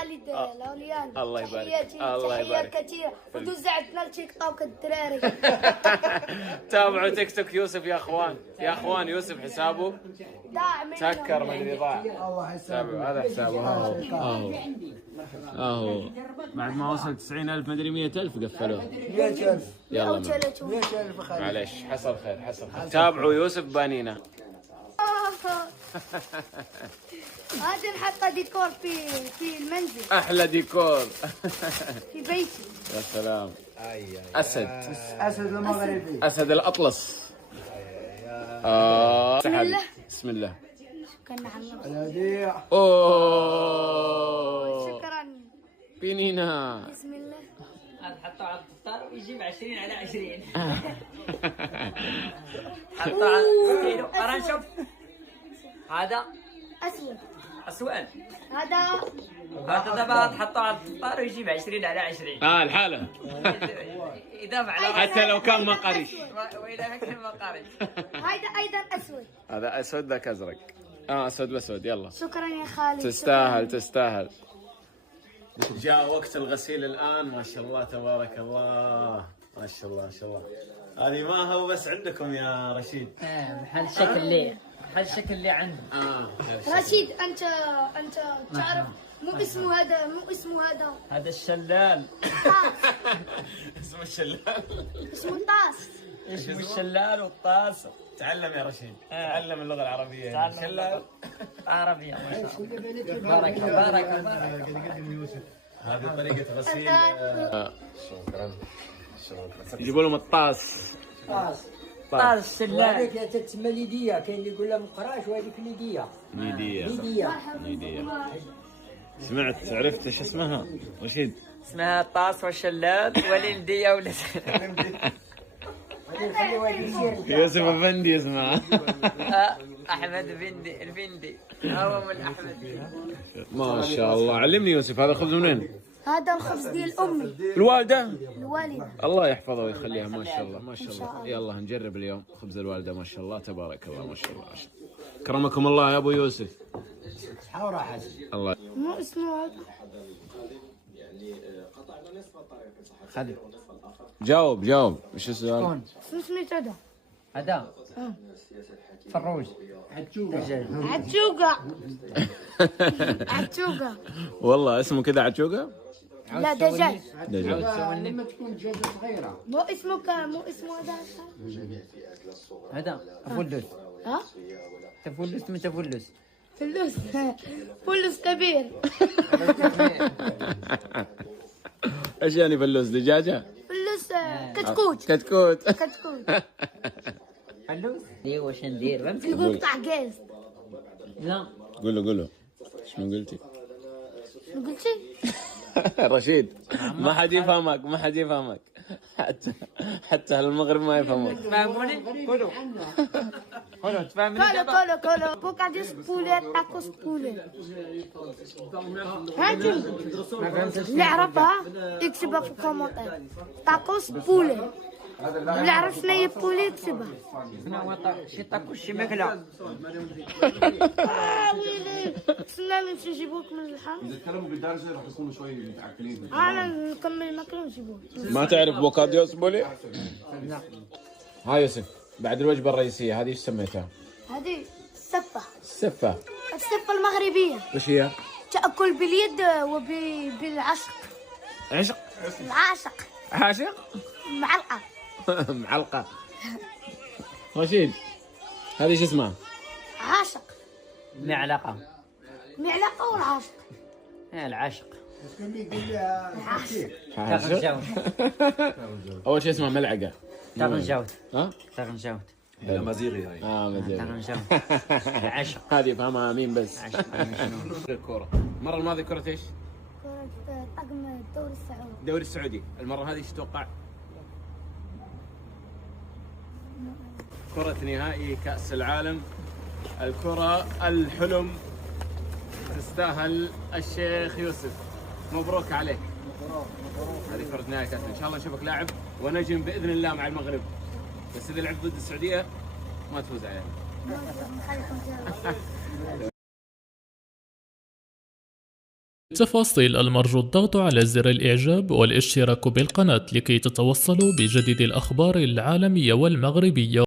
خالد الاوليان. الله يبارك. تحيات كثيره ودوز عندنا التيك توك الدراري. تابعوا تيك توك يوسف يا اخوان، يا اخوان يوسف حسابه سكر ما ادري ضاع. تابعوا هذا حسابه اهو بعد ما وصل 90,000 ما ادري 100,000 قفلوه. 100,000 يلا 100,000 معلش حصل خير حصل خير. تابعوا يوسف بانينا. هذه نحطها ديكور في المنزل. احلى ديكور في بيتي. يا سلام. اسد المغربي. اسد الاطلس. بسم الله. بسم الله. شكرا عمو. الهدية. اوه شكرا. بنينة. بسم الله. حطوا على الفطار ويجيب 20 على 20. حطوا على كيلو. أرى نشوف. هذا اسود. أسود. هذا دابا تحطوا على الفطار ويجيب 20 على 20. الحالة إذا فعل حتى لو كان ما قريش. وإذا كان ما قارش. هذا ايضا اسود. هذا اسود ذاك ازرق. اسود باسود. يلا شكرا يا خالد. تستاهل تستاهل. جاء وقت الغسيل الآن. ما شاء الله تبارك الله. ما شاء الله ما شاء الله. هذه ما هو بس عندكم يا رشيد. محل الشكل اللي عنده. رشيد انت تعرف مو اسمه هذا هذا الشلال. اسمه الشلال. اسمه طاس. اسمه الشلال والطاس. تعلم يا رشيد. تعلم اللغة العربية. تعلم شلال عربية ما شاء الله. بارك. هذه طريقة غسيل. يجيبوا لهم الطاس. طاس الشلال. وهذيك تتسمى ليدية، كاين اللي يقول لها مقراش وهذيك ليدية. ميدية. سمعت عرفت ايش اسمها رشيد؟ اسمها الطاس والشلال والندية ولا يوسف افندي اسمها. احمد الفندي هو من احمد. ما شاء الله. علمني يوسف هذا خبز منين؟ هذا الخبز ديال امي الوالدة. الوالده. الله يحفظها ويخليها. ما شاء الله ما شاء الله. يلا نجرب اليوم خبز الوالدة. ما شاء الله تبارك الله. ما شاء الله. كرمكم الله يا ابو يوسف. الله. مو اسمه هذا. خذ جاوب ايش السؤال؟ شنو سميت هذا؟ هذا فروج. عتشوقة. عتشوقة. والله اسمه كذا عتشوقة؟ لا دجاج. لما تكون دجاجة صغيرة. مو اسمه هذا. هذا فلوس. ها؟ تفلس من تفلس. فلوس كبير. ايش يعني فلوس؟ دجاجة؟ فلوس كتكوت. كتكوت. فلوس. ايوه واش ندير؟ يقول قطع جاز. لا قول له شنو قلتي؟ شنو قلتي؟ رشيد ما حد يفهمك حتى المغرب ما يفهمك. تفهموني؟ قولوا تفهموني. كولو بوكاديس بولي تاكوس بولي. هانتي اللي عرفها يكتبها في الكومنتات. تاكوس بولي. اللي عرف شنو هي بولي يكتبها. شنو هو شي تاكوس شي ماكله. ويلي استنى نمشي نجيبوك من الحرم. إذا تكلموا بالدارجة راح يكونوا شوي متعكرين. انا نكمل الماكله ونجيبوك. ما تعرف بوكاديوس بولي؟ لا. ها يوسف بعد الوجبة الرئيسية هذه ايش سميتها؟ هذه السفة. السفة المغربية. وش هي؟ تأكل باليد وبالعشق. عشق؟ العاشق. عاشق؟ معلقة. معلقة. رشيد هذه ايش اسمها؟ عاشق. معلقة والعاشق. العاشق. عاشق. أول شيء اسمها ملعقة. تغنجاوت. ها؟ تغنجاوت. مزيغي هاي. مزيغي. تغنجاوت. العاشق. هذه يفهمها مين بس. الكورة. المرة الماضية كرة ايش؟ كرة طقم الدوري السعودي. الدوري السعودي. المرة هذه ايش تتوقع؟ كرة نهائي كأس العالم. الكرة الحلم تستاهل الشيخ يوسف. مبروك عليك. هذه كرة نهائي كأس. إن شاء الله نشوفك لاعب ونجم بإذن الله مع المغرب. بس إذا لعبت ضد السعودية ما تفوز عليها. التفاصيل المرجو الضغط على زر الإعجاب والاشتراك بالقناة لكي تتوصلوا بجديد الأخبار العالمية والمغربية.